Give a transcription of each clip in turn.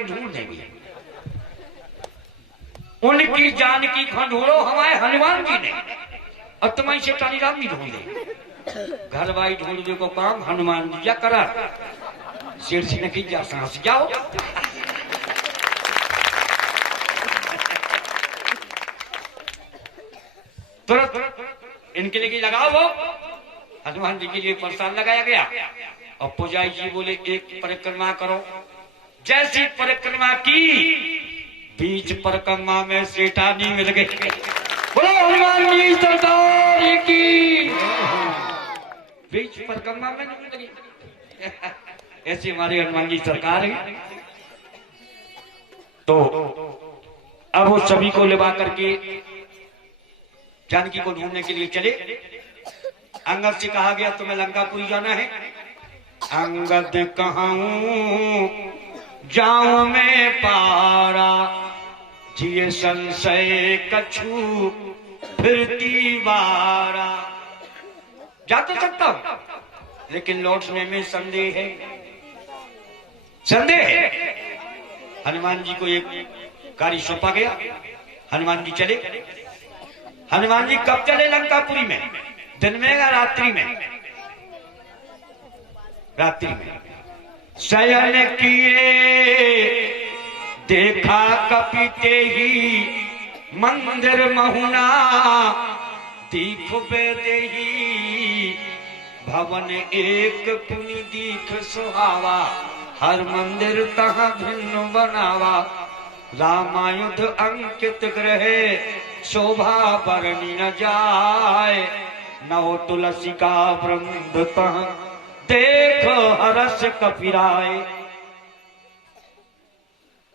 तक ढूंढ देंगे। उनकी जान की ढूंढो हमारे हनुमान जी ने, और तुम्हारी शैतानी राम भी ढूंढे। घर भाई ढूंढने को काम हनुमान जी क्या करा, शेर से नकी जा सांस जाओ। तुरंत इनके लिए लगाओ, वो हनुमान जी के लिए प्रसाद लगाया गया। और पुजारी जी बोले एक परिक्रमा करो। जैसी परिक्रमा की, बीच परिक्रमा में शैतानी मिल गई। बोलो हनुमान जी सरदार की। बीच परिक्रमा में मिल गई। ऐसे हमारे हनुमान जी सरकार है। तो अब वो सभी को लिवा करके जानकी को ढूंढने के लिए चले। अंगद से कहा गया तुम्हें लंकापुरी जाना है। अंगद कहूं जाऊं मैं पारा, जिये संशय कछु फिरती बारा। जा तो सकता हूं, लेकिन लौटने में संदेह है, संदेह है। हनुमान जी को एक कार्य सौंपा गया। हनुमान जी चले। हनुमान जी कब चले लंकापुरी में, दिन में या रात्रि में? रात्रि में। शयन किए देखा कपिते ही, मंदिर महुना दीख बेदेही। भवन एक पुनि दीख सुहावा, हर मंदिर तहाँ भिन्न बनावा। रामायुध अंकित ग्रहे, शोभा बरनी न जाए। नौ तुलसी का वृंद तहाँ, देख हरस कपिराए।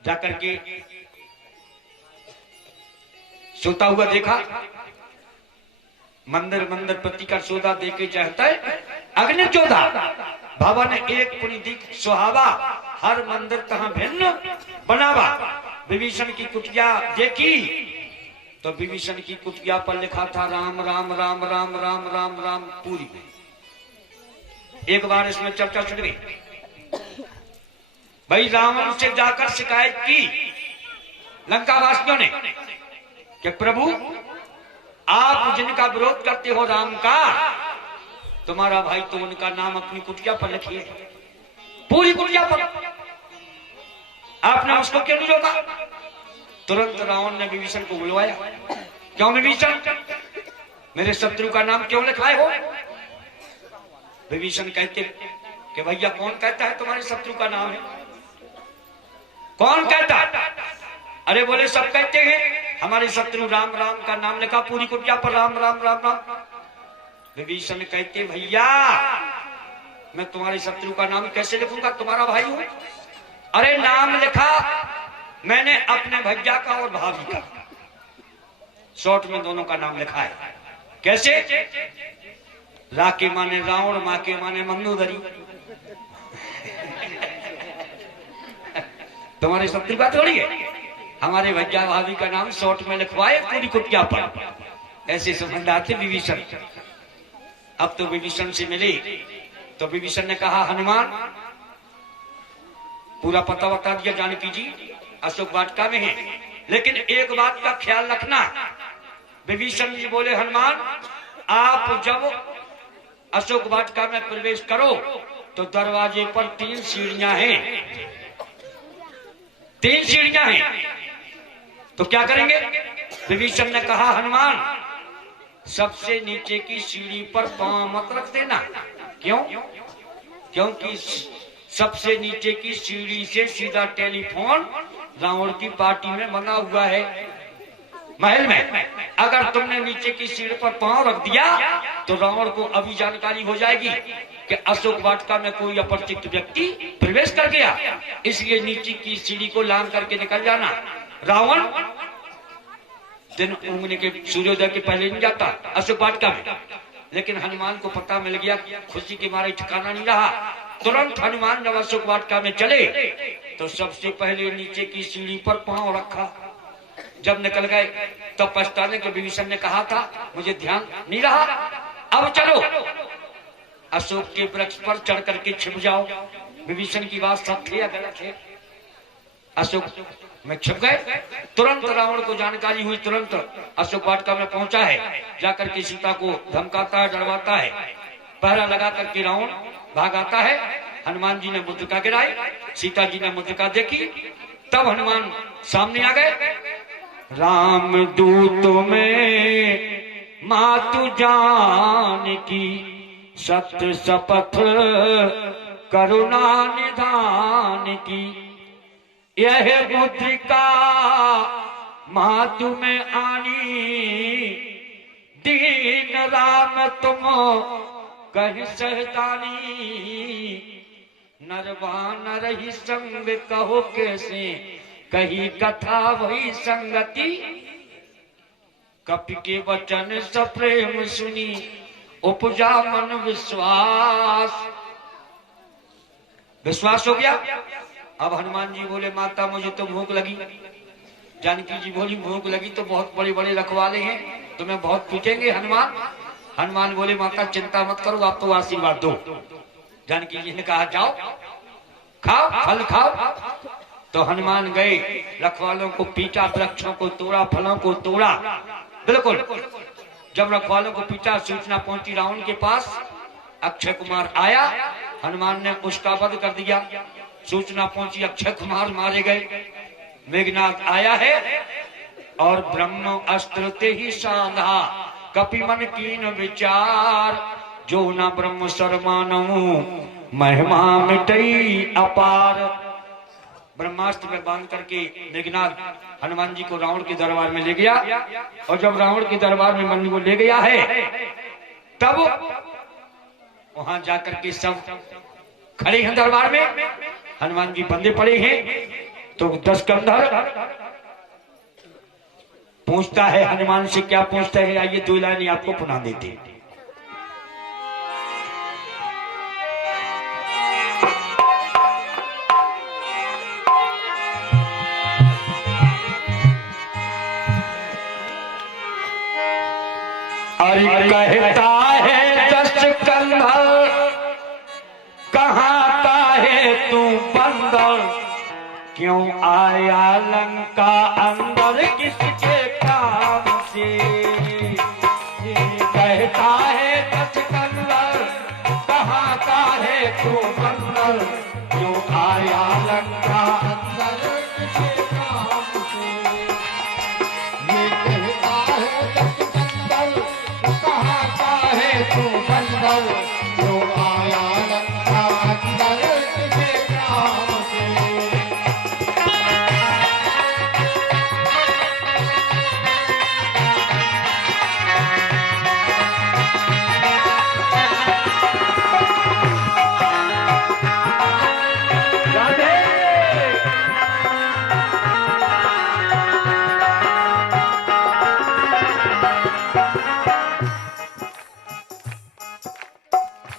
जाकर के सोता हुआ देखा, मंदिर मंदिर प्रति का सौदा देके चाहता है। अग्नि चौदा भवन एक पुनि दीख सुहावा, हर मंदिर तहाँ भिन्न बनावा। विभीषण की कुटिया देखी तो विभीषण की कुटिया पर लिखा था राम राम राम राम राम राम राम पूरी। एक बार इसमें चर्चा छिड़ गई। भाई रावण से जाकर शिकायत की लंकावासियों ने कि प्रभु आप जिनका विरोध करते हो राम का, तुम्हारा भाई तो उनका नाम अपनी कुटिया पर लिखिए, पूरी कुटिया पर। आपने उसको क्यों नहीं रोका? तुरंत रावण ने विभीषण को बुलवाया। क्यों विभीषण, मेरे शत्रु का नाम क्यों लिखाए हो? विभीषण कहते कि भैया कौन कहता है तुम्हारे शत्रु का नाम है? कौन कहता? अरे बोले सब कहते हैं हमारे शत्रु राम राम का नाम लिखा पूरी कुटिया पर, राम राम राम राम। विभीषण कहते भैया मैं तुम्हारे शत्रु का नाम कैसे लिखूंगा, तुम्हारा भाई हूं। अरे नाम लिखा मैंने अपने भैया का और भाभी का, शॉर्ट में दोनों का नाम लिखा है। कैसे? रा के माने रावण, माँ के माने मंदोदरी। तुम्हारे शत्रु का थोड़ी है, हमारे भैया भाभी का नाम शॉर्ट में लिखवाए पूरी कुटिया पर। ऐसे समझदार थे विभीषण। अब तो विभीषण से मिले तो विभीषण ने कहा हनुमान पूरा पता बता दिया जानकी जी अशोक वाटिका में है, लेकिन एक बात का ख्याल रखना। विभीषण जी बोले हनुमान आप जब अशोक वाटिका में प्रवेश करो तो दरवाजे पर 3 सीढ़ियां हैं, 3 सीढ़ियां हैं, तो क्या करेंगे? विभीषण ने कहा हनुमान सबसे नीचे की सीढ़ी पर पांव मत रख देना। क्यों? क्योंकि सबसे नीचे की सीढ़ी से सीधा टेलीफोन रावण की पार्टी में बना हुआ है महल में। अगर तुमने नीचे की सीढ़ी पर पांव रख दिया तो रावण को अभी जानकारी हो जाएगी कि अशोक वाटिका में कोई अपरिचित व्यक्ति प्रवेश कर गया, इसलिए नीचे की सीढ़ी को लांग करके निकल जाना। रावण दिन उगने के सूर्योदय के पहले नहीं जाता अशोक वाटिका में, लेकिन हनुमान को पता मिल गया, खुशी के मारे ठिकाना नहीं रहा। तुरंत हनुमान जब अशोक वाटिका में चले तो सबसे पहले नीचे की सीढ़ी पर पांव रखा। जब निकल गए तब पछताने के विभीषण ने कहा था मुझे ध्यान नहीं रहा, अब चलो अशोक के वृक्ष पर चढ़ करके छिप जाओ। विभीषण की बात सत्य है या गलत है? अशोक में छिप गए। तुरंत रावण को जानकारी हुई, तुरंत अशोक वाटिका में पहुंचा है, जाकर के सीता को धमकाता है, डरवाता है। पहरा लगा करके रावण भाग आता है। हनुमान जी ने मुद्रिका गिराई, सीता जी ने मुद्रिका देखी, तब हनुमान सामने आ गए। राम दूत में मातु जान की, सत्य शपथ करुणा निधान की, यह मुद्रिका मातु में आनी, दीन राम तुम कहि सहतानी, नरवान रही संग कहो कैसे, कही कथा वही संगति, कपि के वचन सप्रेम सुनी, उपजा मन विश्वास। विश्वास हो गया। अब हनुमान जी बोले माता मुझे तो भूख लगी। जानकी जी बोली भूख लगी तो बहुत बड़े बड़े रखवाले हैं, तुम्हें बहुत पीटेंगे हनुमान। हनुमान बोले माता चिंता मत करो, आप तो आशीर्वाद दो। जानकी जी ने कहा जाओ खाओ, फल खाओ। तो हनुमान गए, रखवालों को पीटा, वृक्षों को तोड़ा, फलों को तोड़ा। बिल्कुल जब रखवालों को पीटा, सूचना पहुंची रावण के पास। अक्षय कुमार आया, हनुमान ने उसका वध कर दिया। सूचना पहुंची, अक्षय कुमार मारे गए। मेघनाथ आया है और ब्रह्म अस्त्र ते ही साधा, कपि मन कीन विचार, जो न ब्रह्म शर्मानहु, महिमा मिटई अपार। ब्रह्मास्त्र में बांध करके मेघनाथ हनुमान जी को रावण के दरबार में ले गया। और जब रावण के दरबार में मन को ले गया है, तब वहां जाकर के सब खड़े हैं दरबार में, हनुमान जी बंदे पड़े हैं। तो दशकंधर पूछता है हनुमान से, क्या पूछता है? आइए दो लाइन आपको पुनः देते हैं। अरे कहता है दशकंधर, कहाँ का है तू बंदर, क्यों आया लंका अंदर किसके काम से? कहता है दशकंधर, कहाँ का है तू बंदर, क्यों आया लंका अंदर किसके काम से? ये कहता है दशकंधर, कहाँ का है तू बंदर, क्यों आया लंका अंदर किसके काम से?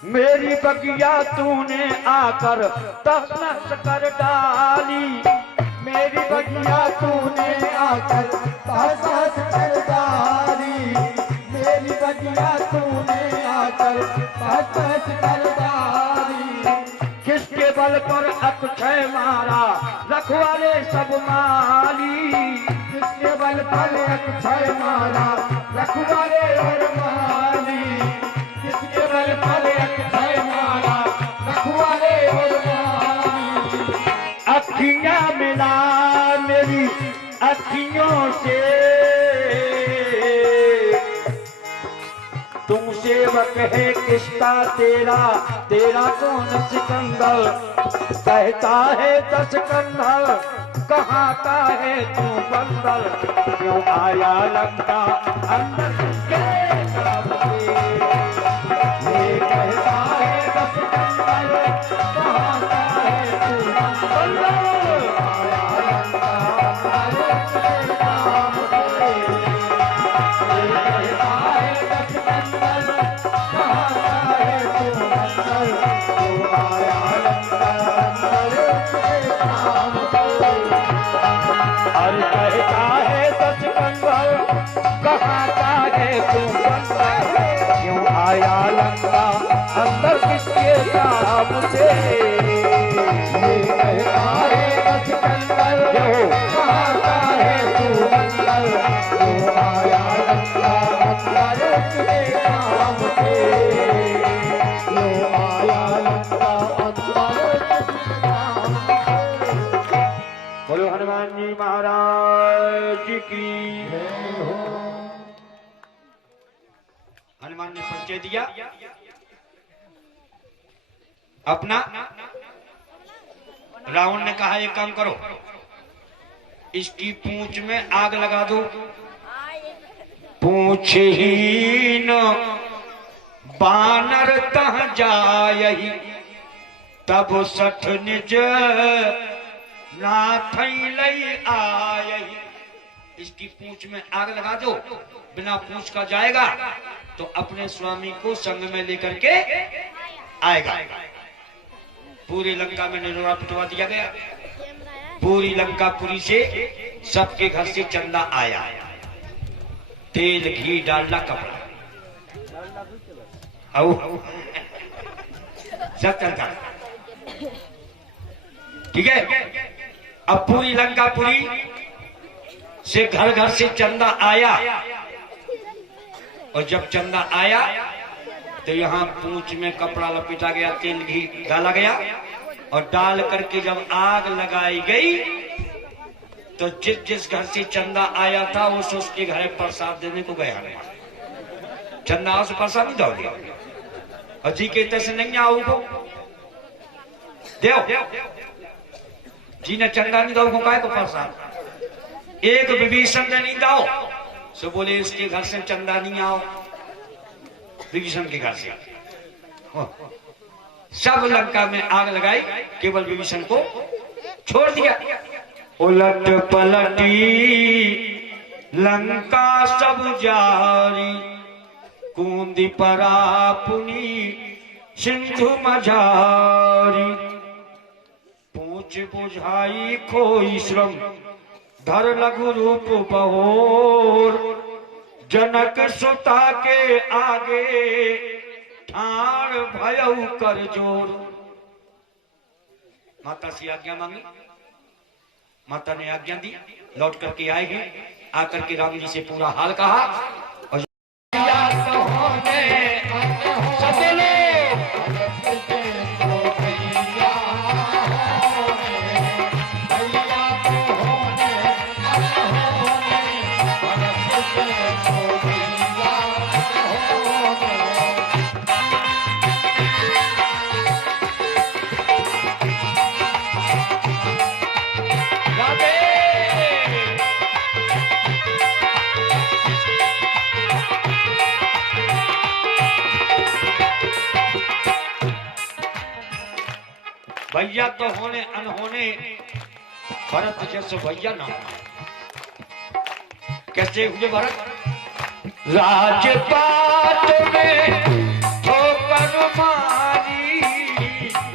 मेरी बगिया तूने आकर तहस कर डाली, मेरी बगिया तूने आकर तहस कर डाली, मेरी बगिया तूने आकर तहस कर डाली। किसके बल पर अक्षय मारा रखवाले सब माली, किसके बल पर अक्षय मारा रखवाले और माली, किसके बल पर अक्षय मारा रखवाले और माली। अखियां मिला मेरी अखियों से, तुम सेवक है किसका तेरा, तेरा कौन सिकंदर? कहता है दशकंधर, कहाँ का है तू बंदर, क्यों आया लंका अंदर किसके काम से? ये कहता है दशकंधर, कहाँ का है तू बंदर, आया लंका अंदर किसके काम से? ये कहता है दशकंधर, कहाँ का है तू बंदर, क्यों आया लंका अंदर किसके काम से? और कहता है दशकंधर, कहाँ का है तू बंदर, क्यों आया लंका अंदर किसके काम से? ये कहता है दशकंधर, बोलो हनुमान जी महाराज की। हनुमान ने परिचय दिया अपना। रावण ने कहा एक काम करो, इसकी पूंछ में आग लगा दो। पूंछ ही न बानर तह जायहि, तब सठ निज नाथ लई आयहि। इसकी पूंछ में आग लगा दो, बिना पूंछ का जाएगा तो अपने स्वामी को संग में लेकर के आएगा। पूरी लंका में निरोड़ा पिटवा दिया गया। पूरी लंकापुरी से सबके घर से चंदा आया। तेल घी डालना कपड़ा सब चलता, ठीक है। अब पूरी लंकापुरी से घर घर से चंदा आया, और जब चंदा आया तो यहाँ पूंछ में कपड़ा लपेटा गया, तेल घी डाला गया, और डाल करके जब आग लगाई गई तो जिस जिस घर से चंदा आया था उसके घर प्रसाद देने को गया। चंदा से प्रसाद नहीं दौड़, और जी कहते से नहीं आओ को देव जी ने चंदा नहीं दो को काय को प्रसाद। एक विभीषण ने नहीं दाओ, सो बोले इसके घर से चंदा नहीं आओ। विभीषण के घर से सब लंका में आग लगाई, केवल विभीषण को छोड़ दिया। उलट पलटी लंका सब जारी, कूंदी परा पुनी सिंधु मझारी। पूछ बुझाई खोई श्रम, धर लघु रूप बहोर। जनक सुता के आगे ठाण भयउ कर जोर। माता से आज्ञा मांगी, माता ने आज्ञा दी, लौट करके आएगी। आकर के राम जी से पूरा हाल कहा, और भैया तो होने अनहोने, भरत जैसे भैया ना होना। कैसे हुए भरत? राजपाट में ठोकर मारी,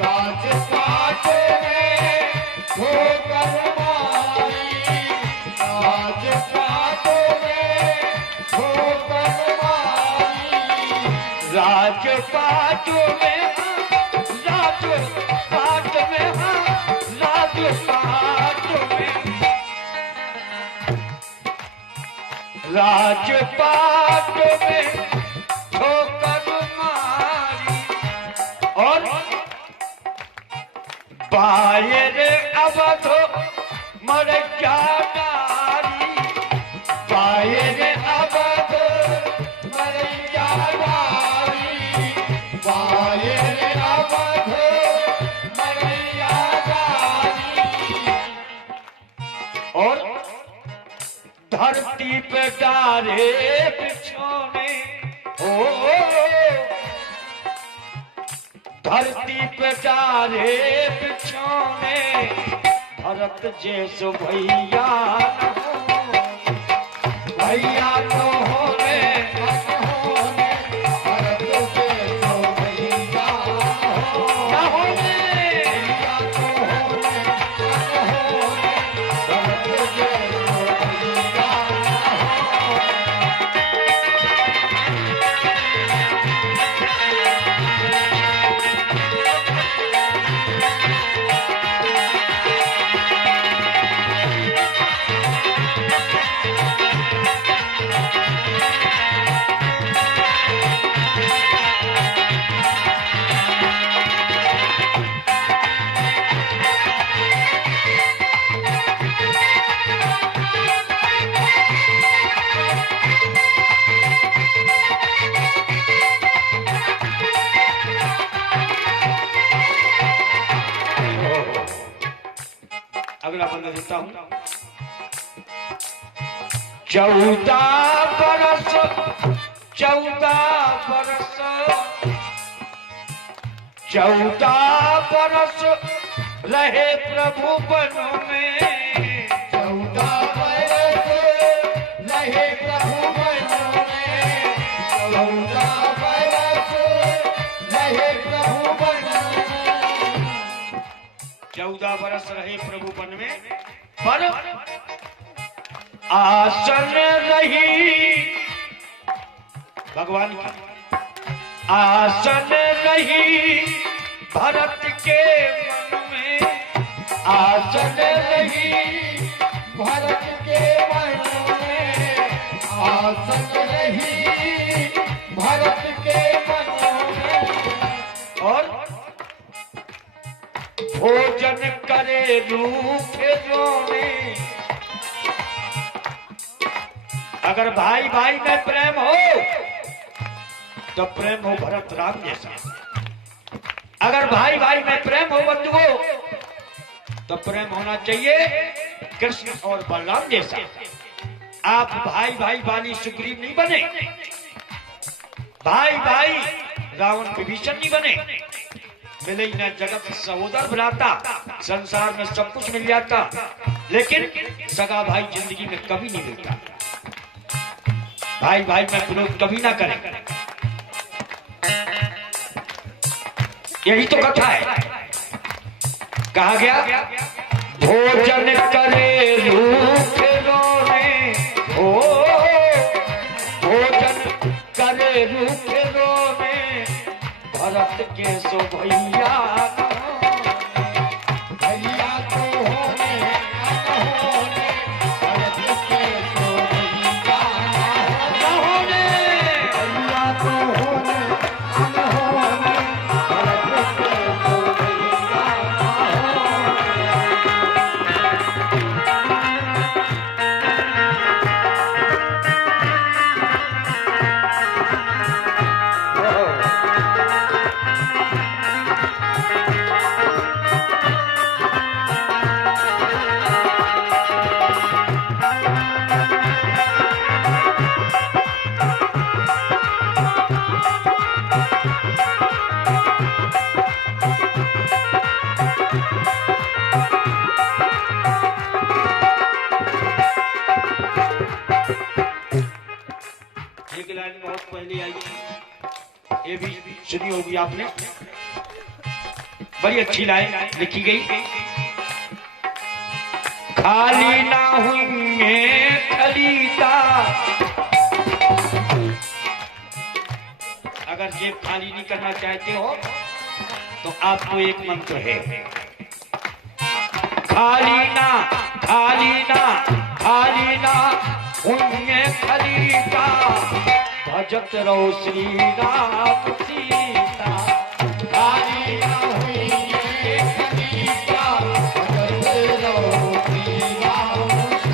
राजपाट में ठोकर मारी, राजपाट में ठोकर मारी। राजपाट में राजपाट में ठोकर मारी, और बायर अवध मर जा नारी। बायर अवध मर जा नारी, बायर अवध मर जा नारी। और धरती पे डारे बिछोने, ओ धरती पे डारे बिछोने। भरत जैसो भैया भैया तो होने, भरत जैसो भैया न होने, भैया तो होने, भरत जैसो मैं देता हूं। 14 बरस 14 बरस रहे प्रभु वन में। 14 बरस रहे प्रभु वन में। 14 बरस रहे प्रभु वन में। 14 बरस रहे प्रभु वन में, पर आसन रही भगवान की, आसन रही भरत के मन में। आसन रही भरत के मन में। आसन रही भरत के मन में। और भोजन करे रूप रोने। अगर भाई भाई में प्रेम हो तो प्रेम हो भरत राम जैसा। अगर भाई भाई में प्रेम हो बंधु हो तो प्रेम होना चाहिए कृष्ण और बलराम जैसा। आप भाई भाई वाली सुग्रीव नहीं बने, भाई भाई रावण विभीषण नहीं बने। मिले ही न जगत सहोदर भ्राता, संसार में सब कुछ मिल जाता, लेकिन सगा भाई जिंदगी में कभी नहीं मिलता। भाई भाई में विरोध कभी ना करें, यही तो कथा है। कहा गया भोजन करे रूप रोने। ओ भोजन करे रूप रोने, भरत के सो भैया भैया तो होने न होने। भरत के तो भैया न होने। भैया तो होने न होने। भरत के तो भैया एक लाइन बहुत पहले आई, ये भी सुनी होगी आपने, बड़ी अच्छी लाइन लिखी गई। खाली ना होंगे खलीदा। अगर जेब खाली नहीं करना चाहते हो तो आपको एक मंत्र है, खाली ना खाली ना खाली ना होंगे खलीदा। भजत रहो श्री राम सीता। खाली ना होइए खलीदा। भजत रहो श्री राम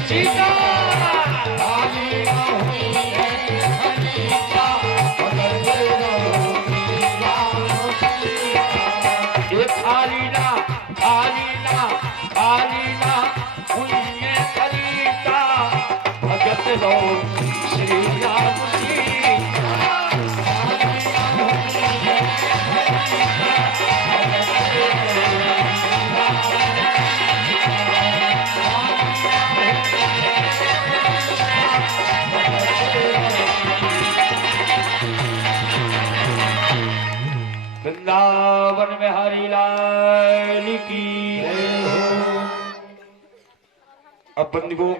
सीता। खाली ना होइए खलीदा। भजत रहो श्री राम सीता। ये खाली ना होंगे खलीदा। भजत रहो श्री राम सीता। वृंदावन में हरि लाल की जय हो। अब बंधुओं,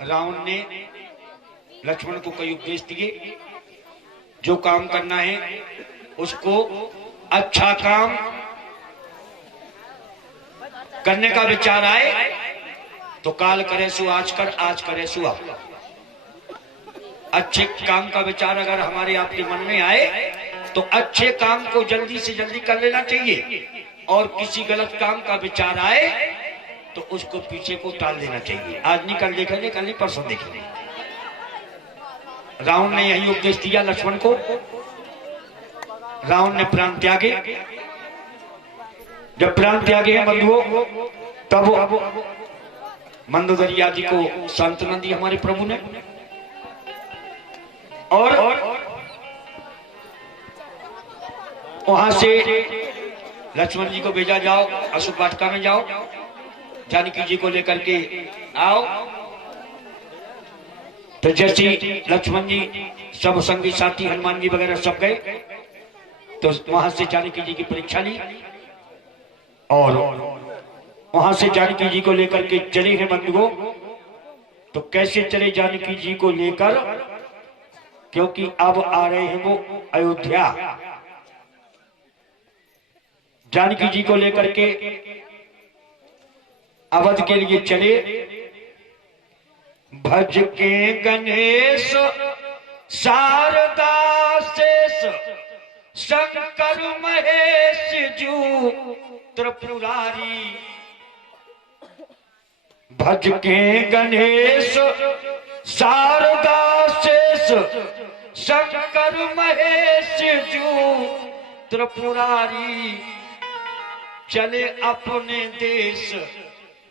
रावण ने लक्ष्मण को कई उपदेश दिए। जो काम करना है उसको अच्छा काम करने का विचार आए तो काल करे सो आज कर, आज करे सो अब। अच्छे काम का विचार अगर हमारे आपके मन में आए तो अच्छे काम को जल्दी से जल्दी कर लेना चाहिए, और किसी गलत काम का विचार आए तो उसको पीछे को टाल देना चाहिए। आज नहीं कल देखेंगे, कल नहीं परसों देखेंगे। रावण ने यही उपदेश दिया लक्ष्मण को। रावण ने प्राण त्यागे। जब प्राण त्यागे हैं बंधुओं तब मंदोदरी आदि को सांत्वना दी हमारे प्रभु ने, और वहां से लक्ष्मण जी को भेजा, जाओ अशोक वाटिका में जाओ, जानकी जी को लेकर के आओ। तो जैसे लक्ष्मण जी सब संगी साथी हनुमान जी वगैरह सब गए, तो वहां से जानकी जी की परीक्षा ली, और वहां से जानकी जी को लेकर के चले हैं बंधुओं। तो कैसे चले जानकी जी को लेकर, क्योंकि अब आ रहे हैं वो अयोध्या। जानकी जी को लेकर के अवध के लिए चले। भज के गणेश शारदा शेष शंकर महेश जू त्रिपुरारी। भज के गणेश शारदा शेष शंकर महेश जू त्रिपुरारी। चले अपने देश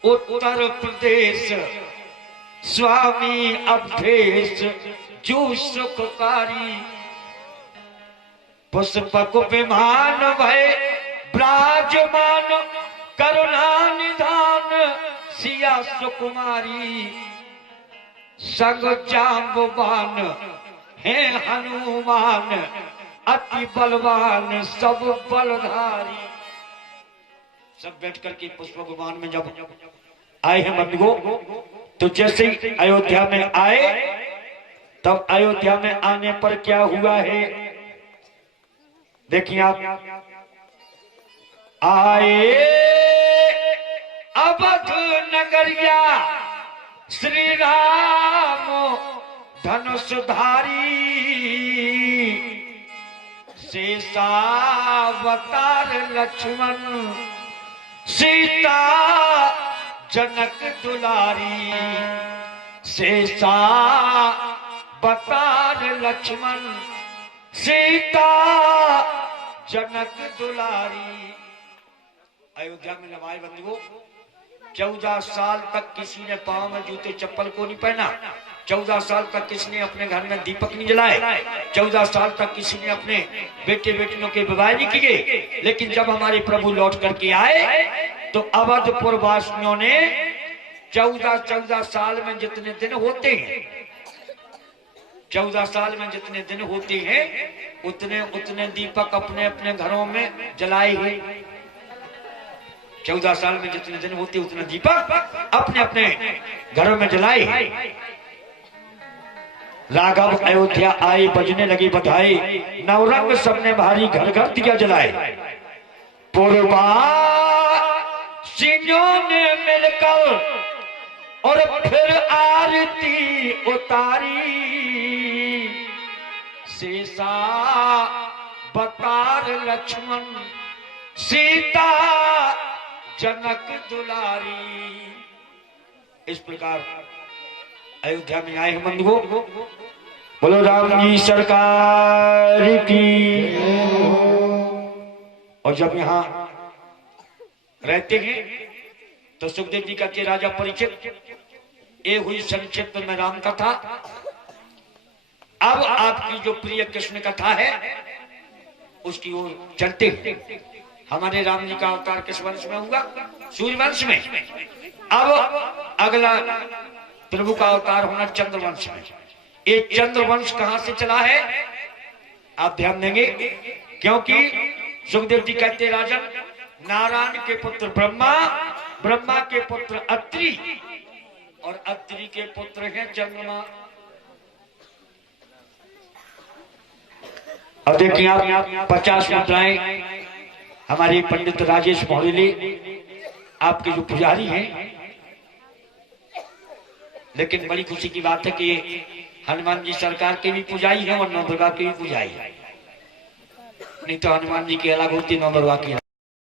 उत्तर प्रदेश स्वामी अवधेश जू सुखकारी। पुष्पक विमान भय विराजमान करुणा निधान सिया सुकुमारी। संग जाम्बवान है हनुमान अति बलवान सब बलधारी। सब बैठ करके पुष्पक विमान में जब आए हैं बंधुओं, तो जैसे ही अयोध्या में आए, तब अयोध्या में आने पर क्या हुआ है देखिए आप। आए अवध नगरिया श्री राम धनुषधारी। शेषावतार लक्ष्मण सीता जनक दुलारी। शेषावतार लक्ष्मण सीता जनक दुलारी। अयोध्या में नवाए बंधुओं, 14 साल तक किसी ने पांव में जूते चप्पल को नहीं पहना। 14 साल तक किसी ने अपने घर में दीपक नहीं जलाए। 14 साल तक किसी ने अपने बेटे बेटियों के विवाह नहीं किए। लेकिन जब हमारे प्रभु लौट करके आए, तो अवधपुर वासियों ने 14 साल में जितने दिन होते हैं, 14 साल में जितने दिन होते हैं, उतने दीपक अपने अपने घरों में जलाए हैं। 14 साल में जितने दिन होते उतने दीपक अपने अपने घरों में जलाए। राघव अयोध्या आए, बजने लगी बधाई, नवरंग सबने भारी घर घर दिया जलाए। पूर्वासियों ने मिलकर और फिर आरती उतारी। शेषावतार लक्ष्मण सीता जनक दुलारी। इस प्रकार अयोध्या में आए हैं बंधुओं। बोलो राम जी सरकार की। और जब यहाँ रहते हैं तो सुखदेव जी कहते राजा परीक्षित, ये हुई संक्षिप्त में राम कथा। अब आपकी जो प्रिय कृष्ण कथा है उसकी ओर चलते हैं। हमारे राम जी का अवतार किस वंश में हुआ? सूर्यवंश में। अब अगला प्रभु का अवतार होना चंद्रवंश में। ये चंद्रवंश कहां से चला है आप ध्यान देंगे, क्योंकि सुखदेव जी कहते राजन, नारायण के पुत्र ब्रह्मा, ब्रह्मा के पुत्र अत्रि, और अत्रि के पुत्र हैं चंद्रमा। अब देखिए आप 50 मुद्राएं हमारे पंडित राजेश मौर्य आपके जो पुजारी हैं। लेकिन बड़ी खुशी की बात है कि हनुमान जी सरकार के भी पुजारी हैं और नौ दुर्गा के भी पुजारी है। नहीं तो हनुमान जी की अलग होती, नौ दुर्गा की